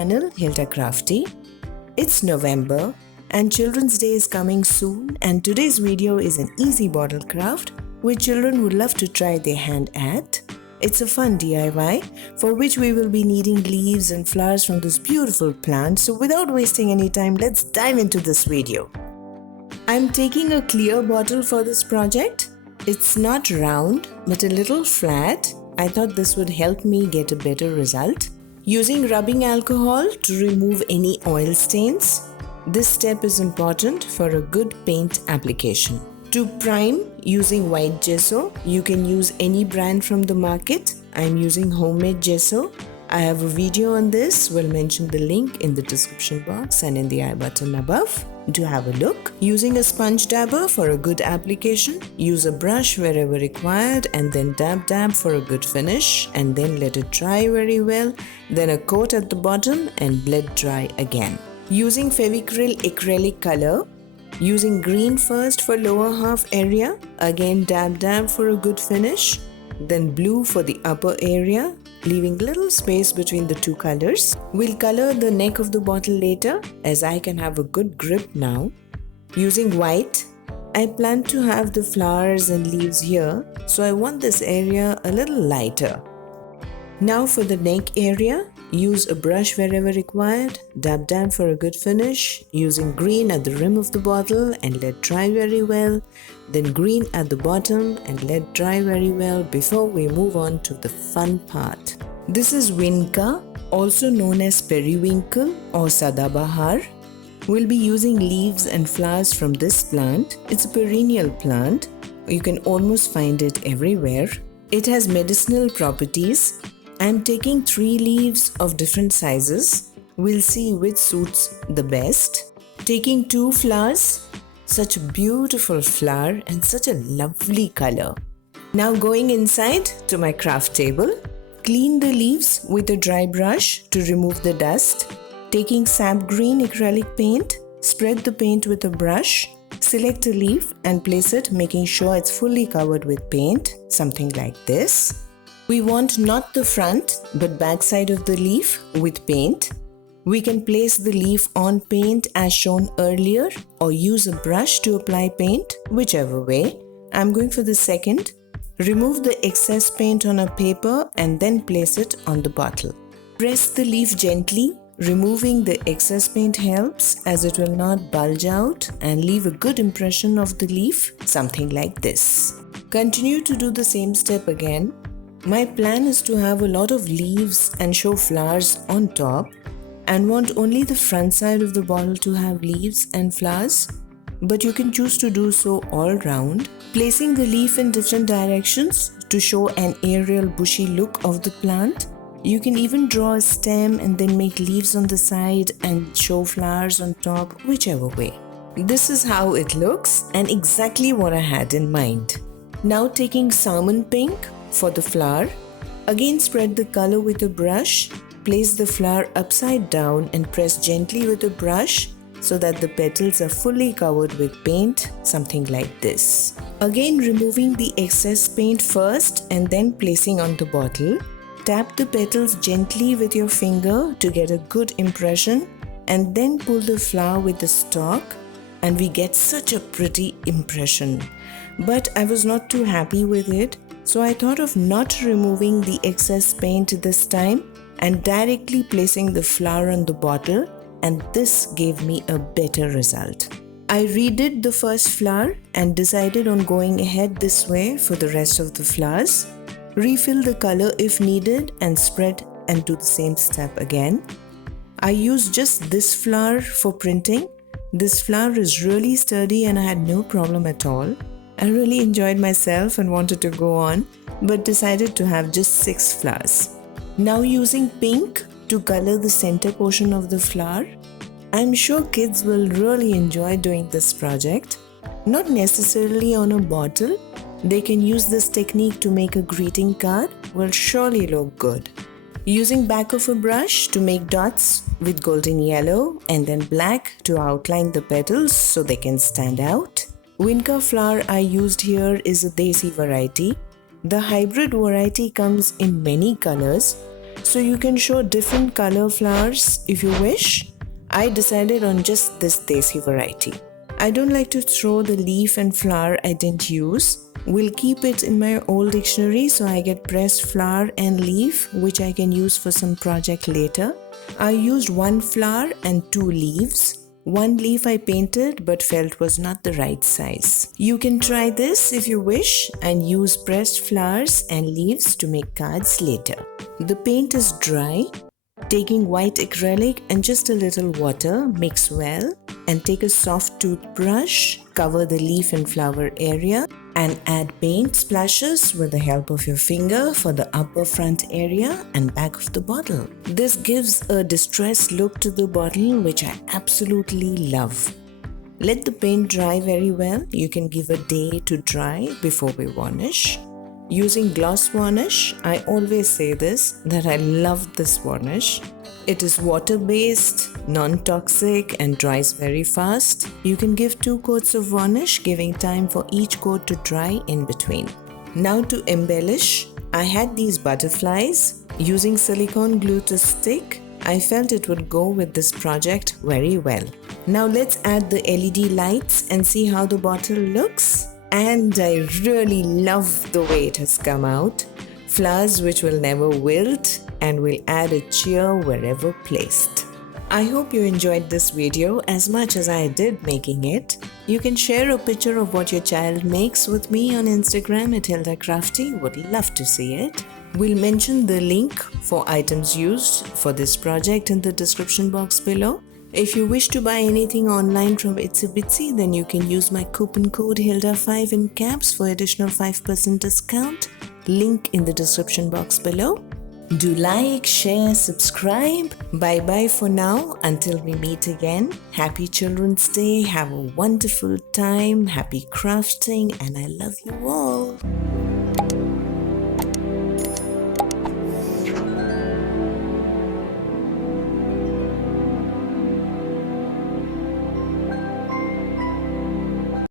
Channel HILDACRAFTY. It's November and Children's Day is coming soon, and today's video is an easy bottle craft which children would love to try their hand at. It's a fun DIY for which we will be needing leaves and flowers from this beautiful plant. So without wasting any time, let's dive into this video. I'm taking a clear bottle for this project. It's not round but a little flat. I thought this would help me get a better result. Using rubbing alcohol to remove any oil stains. This step is important for a good paint application. To prime, using white gesso, you can use any brand from the market. I'm using homemade gesso. I have a video on this. We'll mention the link in the description box and in the I button above to have a look. Using a sponge dabber for a good application. Use a brush wherever required and then dab for a good finish, and then let it dry very well. Then a coat at the bottom and let dry again. Using Fevicryl acrylic color. Using green first for lower half area. Again dab for a good finish. Then blue for the upper area, leaving little space between the two colors. We'll color the neck of the bottle later, as I can have a good grip now. Using white, I plan to have the flowers and leaves here, so I want this area a little lighter. Now for the neck area, use a brush wherever required, dab for a good finish, using green at the rim of the bottle and let dry very well, then green at the bottom and let dry very well before we move on to the fun part. This is Vinca, also known as periwinkle or sadabahar. We'll be using leaves and flowers from this plant. It's a perennial plant. You can almost find it everywhere. It has medicinal properties. I'm taking 3 leaves of different sizes. We'll see which suits the best. Taking 2 flowers. Such a beautiful flower and such a lovely color. Now going inside to my craft table. Clean the leaves with a dry brush to remove the dust. Taking sap green acrylic paint. Spread the paint with a brush. Select a leaf and place it, making sure it's fully covered with paint. Something like this. We want not the front but back side of the leaf with paint. We can place the leaf on paint as shown earlier or use a brush to apply paint, whichever way. I'm going for the second. Remove the excess paint on a paper and then place it on the bottle. Press the leaf gently. Removing the excess paint helps as it will not bulge out and leave a good impression of the leaf, something like this. Continue to do the same step again. My plan is to have a lot of leaves and show flowers on top, and want only the front side of the bottle to have leaves and flowers, but you can choose to do so all round. Placing the leaf in different directions to show an aerial bushy look of the plant. You can even draw a stem and then make leaves on the side and show flowers on top, whichever way. This is how it looks and exactly what I had in mind. Now taking salmon pink for the flower. Again spread the color with a brush. Place the flower upside down and press gently with a brush so that the petals are fully covered with paint, something like this. Again removing the excess paint first and then placing on the bottle. Tap the petals gently with your finger to get a good impression and then pull the flower with the stalk and we get such a pretty impression. But I was not too happy with it. So I thought of not removing the excess paint this time and directly placing the flower on the bottle, and this gave me a better result. I redid the first flower and decided on going ahead this way for the rest of the flowers. Refill the color if needed and spread and do the same step again. I used just this flower for printing. This flower is really sturdy and I had no problem at all. I really enjoyed myself and wanted to go on, but decided to have just 6 flowers. Now using pink to color the center portion of the flower. I'm sure kids will really enjoy doing this project. Not necessarily on a bottle. They can use this technique to make a greeting card. Will surely look good. Using back of a brush to make dots with golden yellow and then black to outline the petals so they can stand out. Vinca flower I used here is a Desi variety. The hybrid variety comes in many colors, So you can show different color flowers if you wish. I decided on just this desi variety. I don't like to throw the leaf and flower I didn't use. We'll keep it in my old dictionary so I get pressed flower and leaf, which I can use for some project later. I used one flower and 2 leaves. One leaf I painted but felt was not the right size. You can try this if you wish and use pressed flowers and leaves to make cards later. The paint is dry. Taking white acrylic and just a little water, mix well and take a soft toothbrush, cover the leaf and flower area and add paint splashes with the help of your finger for the upper front area and back of the bottle. This gives a distressed look to the bottle, which I absolutely love. Let the paint dry very well. You can give a day to dry before we varnish. Using gloss varnish, I always say this, that I love this varnish. It is water-based, non-toxic and dries very fast. You can give 2 coats of varnish, giving time for each coat to dry in between. Now to embellish, I had these butterflies. Using silicone glue to stick, I felt it would go with this project very well. Now let's add the LED lights and see how the bottle looks. And I really love the way it has come out. Flowers which will never wilt and will add a cheer wherever placed. I hope you enjoyed this video as much as I did making it. You can share a picture of what your child makes with me on Instagram at HILDACRAFTY. Would love to see it. We'll mention the link for items used for this project in the description box below. If you wish to buy anything online from Itsy Bitsy, then you can use my coupon code HILDA5 in caps for additional 5% discount. Link in the description box below. Do like, share, subscribe. Bye bye for now until we meet again. Happy Children's Day. Have a wonderful time. Happy crafting and I love you all.